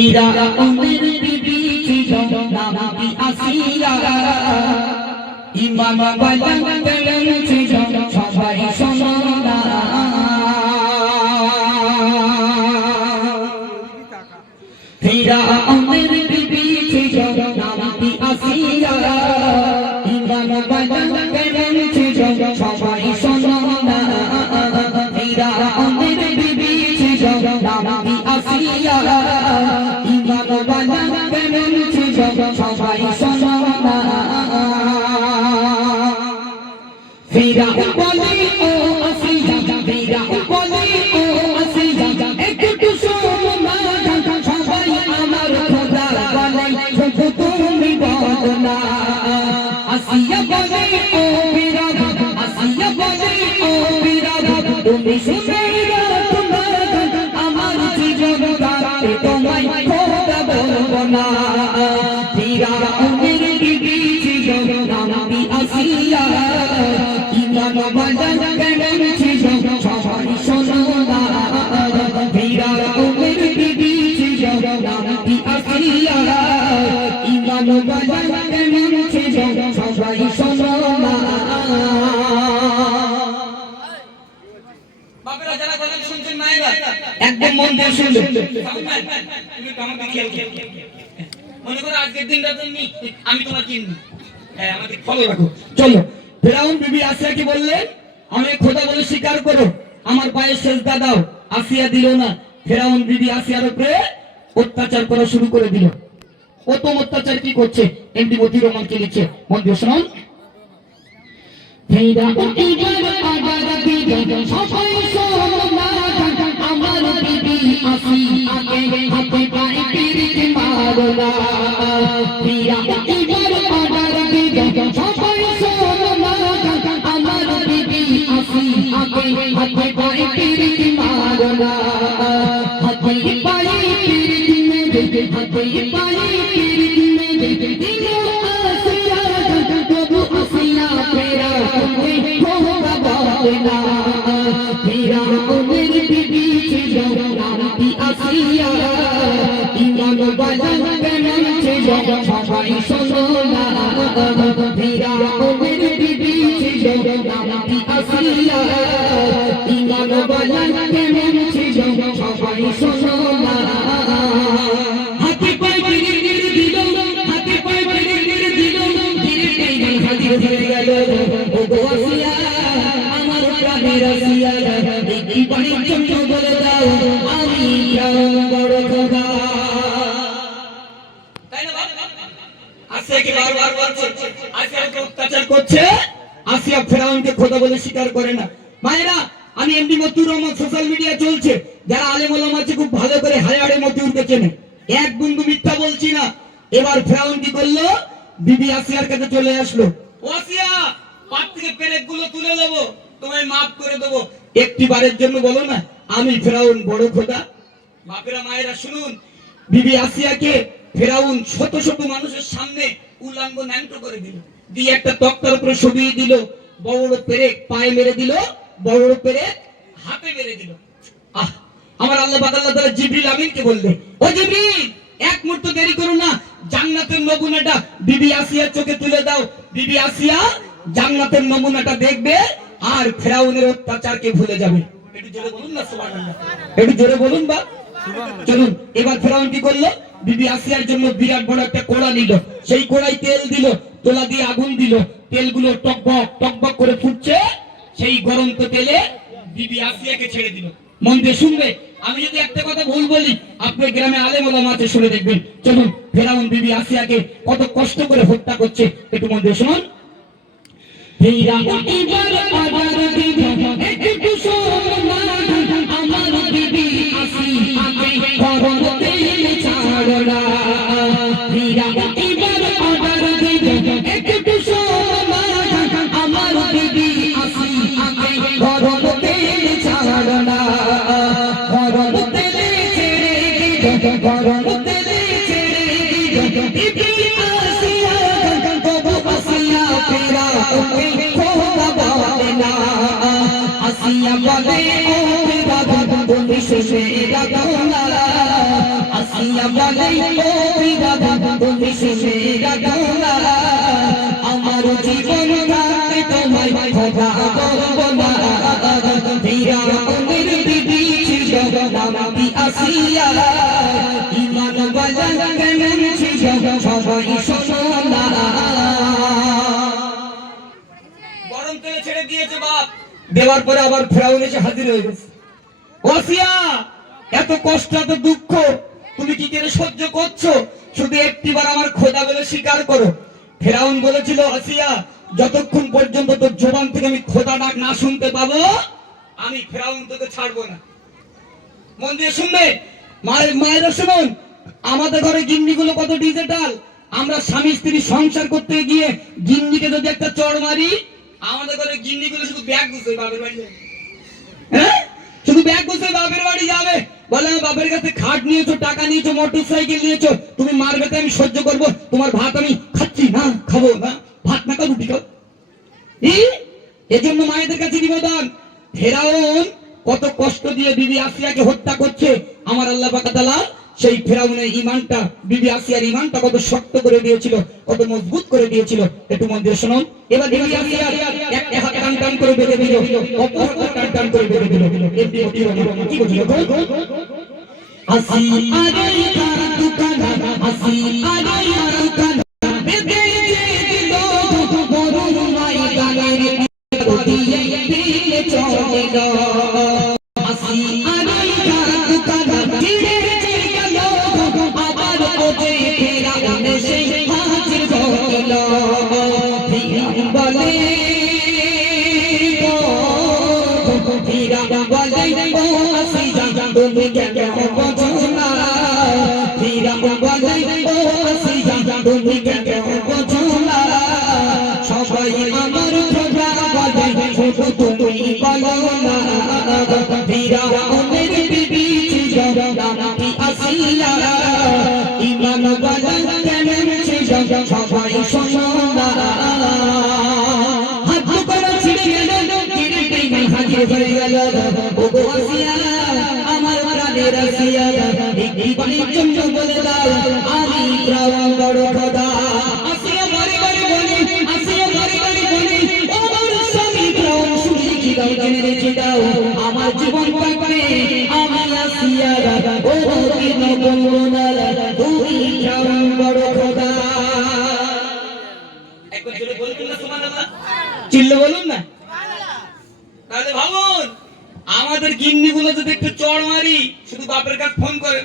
ফিরাউনের বিবি ছিল নামটি আসিয়া ইমাম বাজান গেলেন ছিল সবাই শোনো না ফিরাউনের বিবি ছিল নামটি আসিয়া ইমাম বাজান গেলেন ছিল সবাই শোনো না ফিরাউনের বিবি ছিল নামটি আসিয়া ইমাম বাজান গেলেন ছিল সবাই শোনো না ফিরাউন বলে ও আসিয়া ফিরাউন বলে ও আসিয়া একটু শোনো না সবাই আমার খোদা বলে শুধু তুমি বলো না আসিয়া বলে ও ফিরাউন আসিয়া বলে ও ফিরাউন তুমি শুনে রাখো না আমার জীবন কাটে তোমায় খোদা বলবো না ফিরাউনের বিবি ছিল নামটি আসিয়া ইমাম বাজান গেলেন ছিল সবাই শোনো না ফিরাউনের বিবি ছিল নামটি আসিয়া ইমাম বাজান গেলেন ছিল সবাই শোনো না বাবারা যারা গজল শুনছেন মায়েরা একদম মন দিয়ে শুনবেন তুমি তো আমাকে খেয়াল মনে করো আজকের দিনটা তুমি আমি তোমার চিনি হ্যাঁ আমাকে ফলো রাখো চলো ফিরাউন বিবি আসিয়া কি বললেন আমি খোদা বলে স্বীকার করো আমার পায়ে সেজদা দাও আসিয়া দিল না ফিরাউন বিবি আসিয়ার উপরে অত্যাচার করা শুরু করে দিল প্রথম অত্যাচার কি করছে এমডি মতিউর রহমানকে লিখছে মন দিয়ে শুনুন ফিরাউন এবার আবার দিল সবাই শোনো না আমার বিবি আসিয়াকে হাতে পায়ে পিরিতে মারো না ফিরাউন এবার আবার দিল সবাই শোনো না আমার বিবি আসিয়াকে হাতে পায়ে পিরিতে মারো না হাতে পায়ে পিরিতে মেরে হাতে পায়ে পিরিতে মেরে দিল আসিয়া তবু আসিয়া ফিরাউনকে খোদা বলে না ফিরাউনের বিবি ছিল নামটি আসিয়া ইমাম বাজান গেলেন ছিল সবাই শোনো না ফিরাউনের বিবি ছিল নামটি আসিয়া ইমাম বাজান গেলেন ছিল সবাই শোনো না হাতে পায়ে পিরিতে দিল হাতে পায়ে পিরিতে দিল পিরিতেই হাজির হয়ে গেল ও গো আসিয়া আমার প্রাণের আসিয়া একটি বাড়ির জন্য বলে দাও আমি বড় খোদা তাই না বাবা আসিয়া কি বারবার বলছে আসিয়াকে অত্যাচার করছে আসিয়া ফিরাউনকে খোদা বলে স্বীকার করে না মায়েরা আমি MD Matiur Rahman social media চলছে যারা আলেম ওলামা আছে খুব ভালো করে হাড়ে মতিউরকে চেনে এক বিন্দু মিথ্যা বলছি না এবার ফিরাউন কি করলো বিবি আসিয়ার কাছে চলে আসলো ও আসিয়া পাট থেকে পেরেকগুলো তুলে দেব তোমায় maaf করে দেব একটি বারের জন্য বলো না আমি ফিরাউন বড় খোদা বাপেরা মায়েরা শুনুন বিবি আসিয়াকে ফিরাউন শত শত মানুষের সামনে উলঙ্গ ন্যাংটো করে দিল দিয়ে একটা তক্তার উপরে শুবিয়ে দিল বড় বড় পেরেক পায়ে মেরে দিল বড় বড় পেরেক হাতে মেরে দিল আমার আল্লাহ পাক আল্লাহ তাআলা জিবরিল আমিনকে বললেন ও জিবরিল এক মুহূর্ত দেরি করো না জান্নাতের নমুনাটা বিবি আসিয়ার চোখে তুলে দাও বিবি আসিয়া জান্নাতের নমুনাটা দেখবে আর ফিরাউনের অত্যাচারকে ভুলে যাবে একটু জোরে বলুন না সুবহানাল্লাহ একটু জোরে বলুন বা চলুন এবার ফিরাউন কি করলো বিবি আসিয়ার জন্য বিরাট বড় একটা কোড়া নিল সেই কোড়ায় তেল দিল তোলা দিয়ে আগুন দিল তেলগুলো টকবক করে ফুটছে সেই গরম তেলে বিবি আসিয়াকে ছেড়ে দিল মন দিয়ে শুনবে আমি যদি একটা কথা ভুল বলি আপনি গ্রামে আলেম ওলামা আছে শুনে দেখবেন চলুন ফিরাউন বিবি আসিয়াকে কত কষ্ট করে হত্যা করছে একটু মন দিয়ে শুনুন ফিরাউন এবার আবার দিল একটু শোনো না আমার বিবি আসিয়াকে গরম তেলে ছাড়ো না ফিরাউন এবার আবার দিল একটু শোনো না আমার বিবি আসিয়াকে গরম তেলে ছাড়ো না গরম তেলে ছেড়ে দিল গরম তেলে ছেড়ে দিল বিবি আসিয়া তবু আসিয়া ফিরাউনকে খোদা বলে না আসিয়া বলে ও বাবা তুমি শুনে রাখো না আসিয়া বলে ও বিধাতা তুমি শুনে রাখো না আমার জীবন থাকতে তোমায় খোদা করব না ফিরাউনের বিবি ছিল নামটি আসিয়া ঈমান ওয়ালা কেমন ছিল সবাই শোনো না গরম তেলে ছেড়ে দিয়েছে বাপ দেওয়ার পরে আবার ফেরাউন এসে হাজির হয়ে গেছে আসিয়া এত কষ্ট এত দুঃখ তুমি কি করে সহ্য করছো শুধু একটিবার আমার খোদা বলে স্বীকার করো ফেরাউন বলেছিল আসিয়া যতক্ষণ পর্যন্ত তোর জবান থেকে আমি খোদা ডাক না শুনতে পাবো আমি ফেরাউন তোকে ছাড়বো না মন দিয়ে শুনবে মায়েরা শুনুন আমাদের ঘরে গিন্নিগুলো কত ডিজিটাল আমরা স্বামী স্ত্রী সংসার করতে গিয়ে গিন্নিকে যদি একটা চড় মারি আমাদের ঘরে গিন্নিগুলো শুধু ব্যাগ গুছাই বাপের বাড়ি যাবে হ্যাঁ শুধু ব্যাগ গুছাই বাপের বাড়ি যাবে বলে আমি বাপের কাছে খাট নিয়েছো টাকা নিয়েছো মোটরসাইকেল নিয়েছো তুমি মারবে তো আমি সহ্য করবো তোমার ভাত আমি খাচ্ছি না খাবো না ভাত না খাবো রুটি খাও এজন্য মায়েদের কাছে নিবেদন ফেরাউন কত কষ্ট দিয়ে বিবি আসিয়াকে হত্যা করছে আমার আল্লাহ পাক তাআলা সেই ফেরাউনের ঈমানটা বিবি আসিয়ার ঈমানটা কত শক্ত করে দিয়েছিল কত মজবুত করে দিয়েছিল একটু মন দিয়ে শুনুন এবার বিবি আসিয়া এক হাত টান টান করে বেঁধে দিল অপর হাত টান টান করে বেঁধে দিল এমনি কি বুঝলো আসি আরে দোকান আসি আরে দোকান বেঁধে দিল বড় মাই গানের দিয়ে দিয়ে চলে গেল আসি আরে দোকান ছিড়ে গেল আবার ওঠে ফেরাউন সেই হাজির হলো বলে ফিরাউন বলে ও আসিয়া তুমি কেন বোঝো না ফিরাউন বলে ও আসিয়া তুমি কেন বোঝো না সবাই আমার খোদা বলে শুধু তুমি বলো না ফিরাউনের বিবি ছিল নামটি আসিয়া ঈমান ওয়ালা কেমন ছিল সবাই শোনো না হাত করে ছিড়ে গেল কিরীটি হাজির হয়ে গেল ওগো আসিয়া আমার প্রাণের আসিয়া একটি বাণীর জন্য বলে দাও আমি ফেরাউন বড় খোদা আসিয়া বারে বারে বলে আসিয়া বারে বারে বলে আমার স্বামী ফেরাউন শুনে কি দাও জেনে রেখে দাও আমার জীবন থাকবে আমি আসিয়া ও দিন বলবো না তুমি ফেরাউন বড় খোদা একবার জোরে বলুন না সুবহানাল্লাহ চিল্লে বলুন না তাহলে ভাবুন আমাদের গিন্নিগুলো যদি একটু চড় মারি শুধু বাপের কাছে ফোন করে